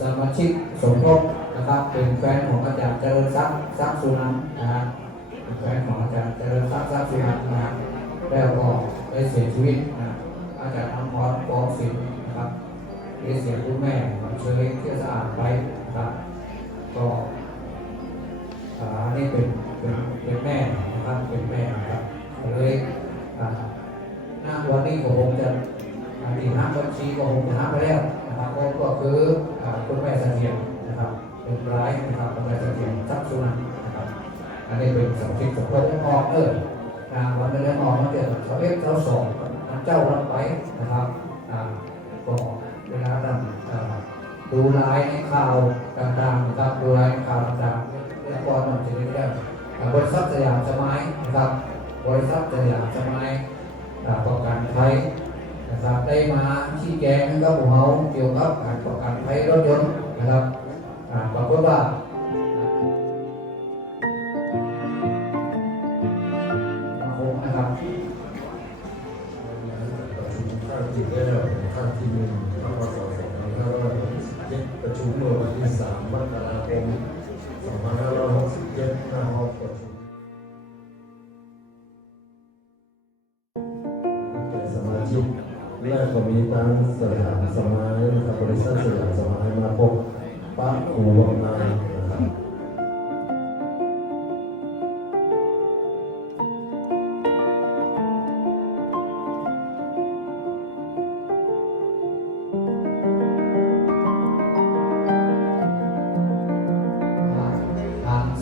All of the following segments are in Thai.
สมภพนะครับเป็นแฟนของอาจารย์เจริญทรัพย์ทรัพย์สุนันนะฮะแฟนของอาจารย์เจริญทรัพย์ทรัพย์สุนันนะฮะแล้วก็ได้เสียชีวิตนะอาจารย์อมรกองศิลป์นะครับได้เสียคุณแม่ของเชยเที่ยวสะอาดไปนะครับก็อ่านี่เป็นเป็นเป็นแม่นะครับเป็นแม่นะครับเลยอ่าหน้าวันนี้ก็คงจะอ่าดีห้าบัญชีก็คงจะห้าไปแล้ว ก็คือคุณแม่เสถียรนะครับเป็นร้ายนะครับคุณแม่เสถียรทรัพย์สุนันนะครับอันนี้เป็นสมคิดสมพงษ์ออกเออนะวันนี้ออกมาเจอเขาเอฟเขาสองเจ้ารับไปนะครับอ่าก็เวลานั้นดูร้ายในข่าวต่างๆนะครับดูร้ายในข่าวต่างๆเรื่องก่อนมันจะได้เรื่องบริษัทสยามสมัยนะครับบริษัทสยามสมัยอ่าประกันภัย นะครับได้มาชี้แจงให้กับพวกเราเกี่ยวกับการประกันภัยรถยนต์นะครับอ่าปรากฏว่าผมนะครับข้างที่แล้วข้างที่หนึ่งข้างวสสองพันห้าร้อยเจ็ดประชุมเมื่อวันที่สามมกราคมสองพันห้าร้อยหกสิบเจ็ดหน้าห้องประชุมเป็นสมาชิก และก็มีทั้งสยามสมัยกับบริษัทสยามสมัยมาพบป้าครูวังนายนะครับ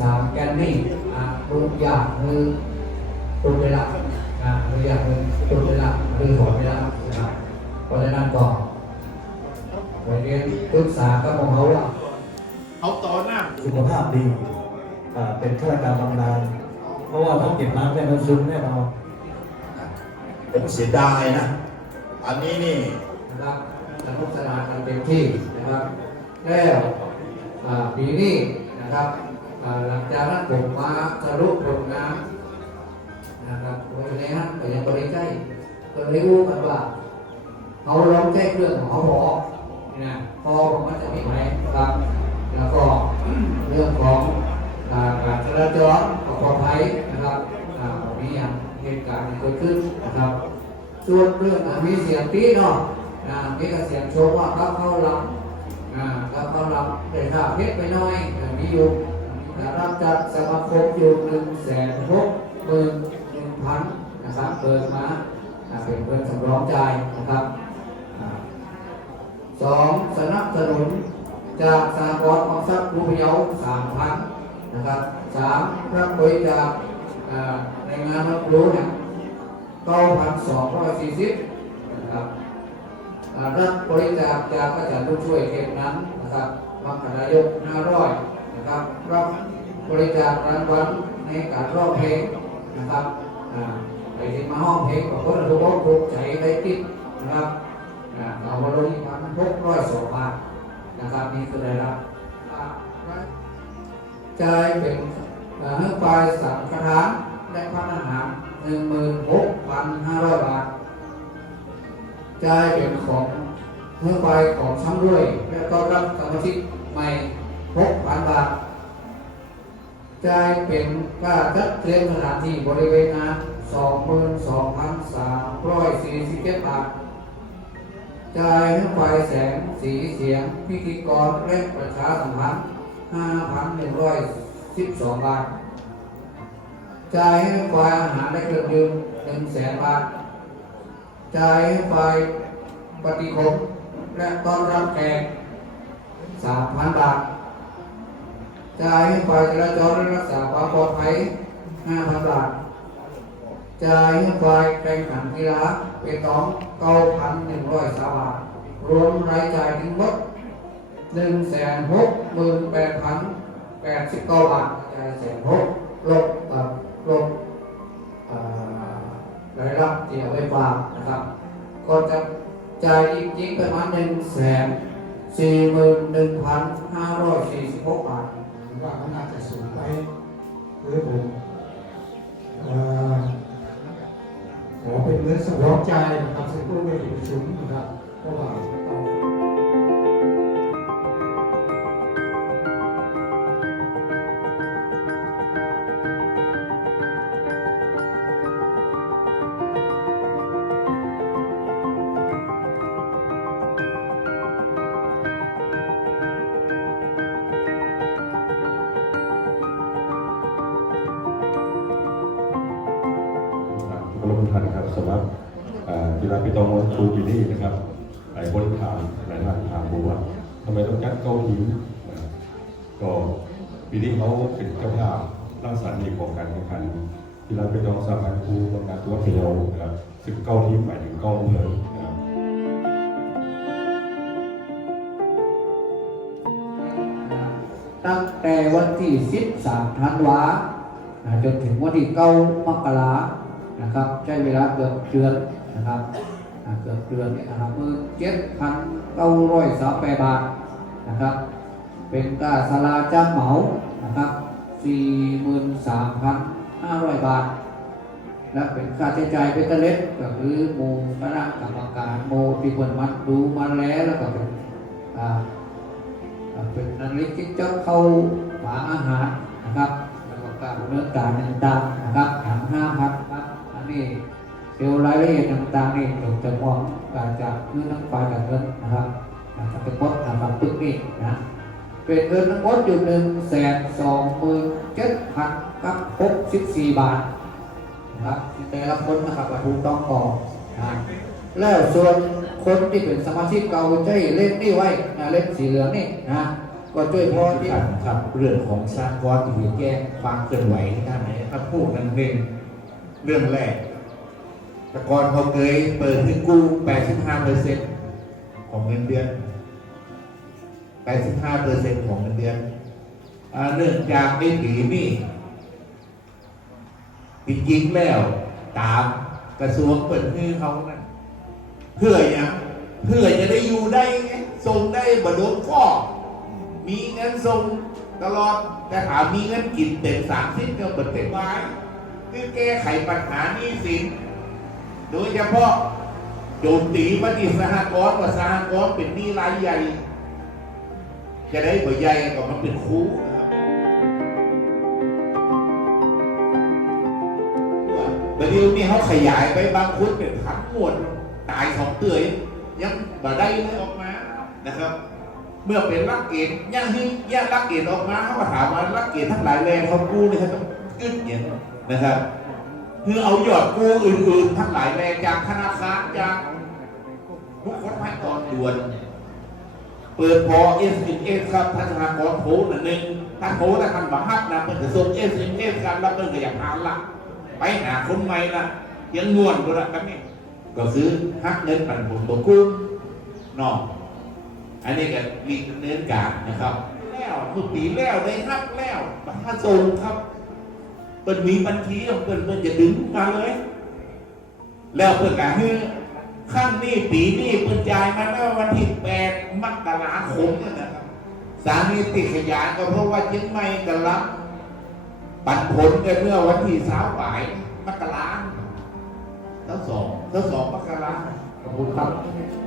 สามแกนนี่อ่ารูปอยากคือรูปเวลาอ่ารูปอยากคือรูปเวลาคือถอเวลา นะครับเพราะฉะนั้นก็ไปเรียนปรึกษากับพวกเขาว่าเอาต่อหน้าสุขภาพดีอ่าเป็นข้าราชการบำนาญเพราะว่าต้องเก็บน้ำแม่น้ำซึมแน่นอนผมเสียดายนะ อันนี้นี่นะครับสนุกสนานกันเต็มที่นะครับแล้วอ่าปีนี้นะครับอ่าหลังจากนั้นผมมาสรุปผลงานนะครับโดยในนั้นก็ยังบริใกล้ก็เลยรู้กันว่า เขาลองแจ้งเรื่องของเขาพอนะพอผมมันจะมีไหมครับ แล้วก็เรื่องของการจราจรความปลอดภัยนะครับอ่ามีอย่างเหตุการณ์เกิดขึ้นนะครับ ส่วนเรื่องอะมีเสียงปีเนาะอ่ามีกับเสียงชมว่าครับเขารับอ่าครับเขารับแต่ถ้าเพชรไปน้อยอ่ามีอยู่อ่ารับจากสมาคมอยู่หนึ่งแสนหกหมื่นหนึ่งพันนะครับเปิดมาเป็นเงินสำรองใจนะครับ สองสนับสนุนจากสากลออมทรัพย์รูปเยาสามพันนะครับสามรับบริจาคในงานรับรู้เนี่ยเก้าพันสองร้อยสี่สิบนะครับรับบริจาคจากอาจารย์ผู้ช่วยเขตนั้นนะครับมังคณายกห้าร้อยนะครับรับบริจาครางวัลในการร้องเพลงนะครับอ่าไปที่มาห้องเพลงกับคนทุกคนทุกใจได้ติดนะครับ อ่าเอามาลงพันหกร้อยสองบานะครับนี่คือได้รับอ่าจ่ายเป็นอ่าเงินไปสังฆทานและพันอาหารหนึ่งหมื่นหกพันห้าร้อยบาทจ่ายเป็นของเมื่อไปของช้ำด้วยและต้อนรับสมาชิกใหม่หกพันบาทจ่ายเป็นค่าจัดเตรียมสถานที่บริเวณงานสองหมื่นสองพันสามร้อยสี่สิบเจ็ดบาท จายไปแสงสีเสียง พิธีกรและประชาสัมพันธ์ห้าพันหนึ่งร้อยสิบสองบาทจ่ายให้ฝ่ายอาหารและเครื่องดื่มหนึ่งแสนบาทจ่ายให้ฝ่ายปฏิคมและต้อนรับแขกสามพันบาทจ่ายให้ฝ่ายจราจรและรักษาความปลอดภัยห้าพันบาท จ่ายให้ฝ่ายแข่งขันกีฬาเป็นต้องเก้าพันหนึ่งร้อยสาบาทรวมรายจ่ายทั้งหมดหนึ่งแสนหกหมื่นแปดพันแปดสิบเก้าบาทจ่ายแสนหกลบลบรายรับที่เอาไว้ฝากนะครับ ก็จะจ่ายจริงๆประมาณหนึ่งแสนสี่หมื่นหนึ่งพันห้าร้อยสี่สิบหกบาทว่ามันน่าจะสูงไปหรือผม ใจนะครับซึ่งก็เป็นชุมนะครับระหว่างขอบคุารสำหรับ เอ่อกีฬาปิตองวันครูปีนี้นะครับหลายคนถามหลายท่านถามผมว่าทำไมต้องจัดเกาหลีนก็ปีนี้เขาเป็นเจ้าภาพร่างสรรค์ในของการแข่งขันกีฬาปิตองสาพันธ์ครูบางนาตัวเพียวนะครับซึ่งเก้าทีมหมายถึงเก้าเมืองนะครับตั้งแต่วันที่ 13ธันวาอ่าจนถึงวันที่9มกรานะครับ ใช้เวลาเกือบเดือน นะครับเกือบเดือนนะครับมือเจ็ดพันเก้าร้อยสามแปดบาทนะครับ เป็นค่าสลาจ้างเหมานะครับสี่หมื่นสามพันห้าร้อยบาท และเป็นค่าใช้จ่ายเป็นตะเล็ดก็คือโมคณะกรรมการโมที่เปิดมัดดูมาแล้วแล้วก็เป็นอ่าเป็นนักเรียนที่จะเข้าหาอาหารนะครับ แล้วก็การดำเนินการต่างๆนะครับถามห้าพันครับอันนี้ เกี่ยวรายละเอียดต่างๆนี่เราจะมองกาจากเงินทั้งฝ่ายการเงินนะครับนะครับเป็นบนะครับตึกนี้นะเป็นเงินทั้งหมดอยู่หนึ่งแสนสองหมื่นเจ็ดพันกับหกสิบสี่บาทนะครับแต่ละคนนะครับถูกต้องก่อนนะแล้วส่วนคนที่เป็นสมาชิกเก่าใช้เล่นนี่ไว้นะเล่นสีเหลืองนี่นะก็ช่วยพอที่ครับครับเรื่องของสากลที่แก้ความเคลื่อนไหวที่ท่านไหนครับพูดนั้นเป็นเรื่องแรก แต่ก่อนเขาเคยเปิดให้กู้ 85เปอร์เซ็นต์ของเงินเดือน 85เปอร์เซ็นต์ของเงินเดือนเนื่องจากในปีนี้จริงๆแล้ว ตามกระทรวงเปิดให้เขานะเพื่ออย่างเพื่อจะได้อยู่ได้ไงส่งได้บโดนข้อมีเงินส่งตลอดแต่ถามมีเงินกินเต็มสามสิ้นก็เปิดเต็มไม้คือแก้ไขปัญหานี้สิน โดยเฉพาะโจมตีมาที่สหกรณ์ว่าสหกรณ์เป็นหนี้รายใหญ่ จะได้บ่ใหญ่ก็มันเป็นครูนะครับประเดี๋ยวนี้เขาขยายไปบางคนเป็นพันหมดตายสองเตือยยังบ่ได้เลยออกมานะครับ เมื่อเป็นลักเกณฑ์ยังที่แยกลักเกณฑ์ออกมาเขาก็ถามว่าลักเกณฑ์ทั้งหลายแรงเขากู้เนี่ยเขาต้องกึดเนี่ยนะครับ คือเอายอดกู้อื่นๆ ทั้งหลายแรงจากธนาคารจากทุกคนให้ตอนด่วน เปิดพอ S M S ครับท่านธนากรโทรหนึ่งหนึ่งท่านโทรแต่ท่านบังคับนะเปิดจะส่ง S M S กันแล้วเปิดก็อย่างนั้นละไปหาคนใหม่ละยังนวลก็ละแบบนี้ก็ซื้อฮักเงินปันผลตัวกู้นอกอันนี้ก็มีเนื้อการนะครับ แล้วทุกปีแล้วได้รับแล้วบัตรส่งครับ เปิดมีบัญชีของเปิดเปิดจะดึงมาเลย แล้วเปิดการให้ข้างนี้ปีนี้เปิดจ่ายมาแล้ววันที่แปดมกราคมเนี่ยนะครับสามีติดขยานก็เพราะว่าจึงไม่กันรับปันผลกันเมื่อวันที่สาวบ่ายมกราทั้งสองทั้งสองมกราขอบคุณครับ